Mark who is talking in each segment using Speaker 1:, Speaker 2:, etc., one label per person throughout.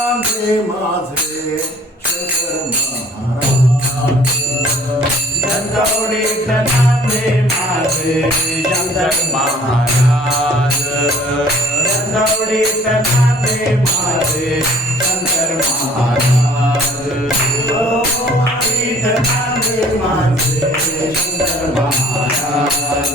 Speaker 1: नांदे माझे शंकर महाराज
Speaker 2: दंडवडीत नांदे माझे शंकर महाराज. दंडवडीत नांदे माझे शंकर महाराज. दंडवडीत माझे शंकर महाराज.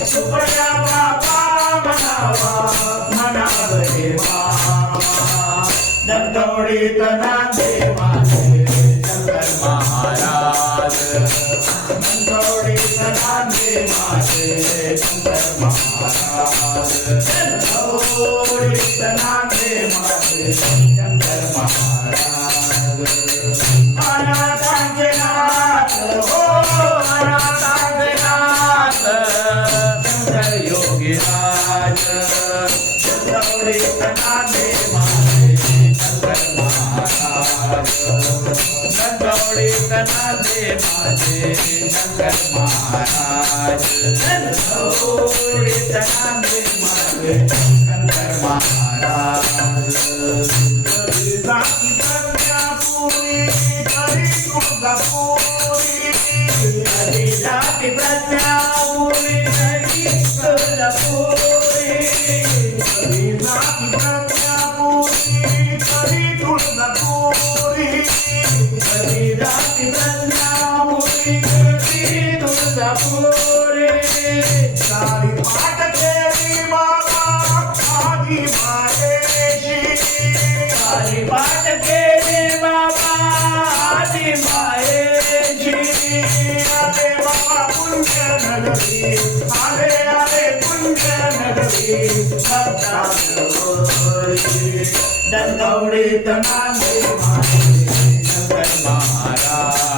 Speaker 1: म्हणावा
Speaker 2: सुपया माझे शंकर महाराज शंकर महाराज माझे नगर महाराज दंडवडीत नांदे माझे महाराज
Speaker 1: जाती प्रज्ञापुरी
Speaker 2: हरी जाती प्रज्ञा हरी
Speaker 1: जाती
Speaker 2: हरी जाती प्रज्ञा सपूरे
Speaker 1: सारी पाट
Speaker 2: तेरी पाट तेरी बाबा आदि माहेशी
Speaker 1: अरे बाबा पुण्य नगरी अरे अरे पुण्य नगरी
Speaker 2: सत्ता दंदौड़ी तनांगी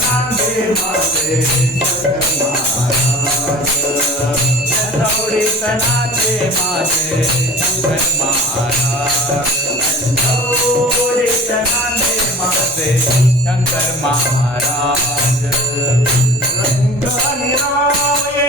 Speaker 2: दंडवडीत माझे शंकर महाराज दंडवडीत नांदे माझे शंकर महाराज दंडवडीत नांदे माझे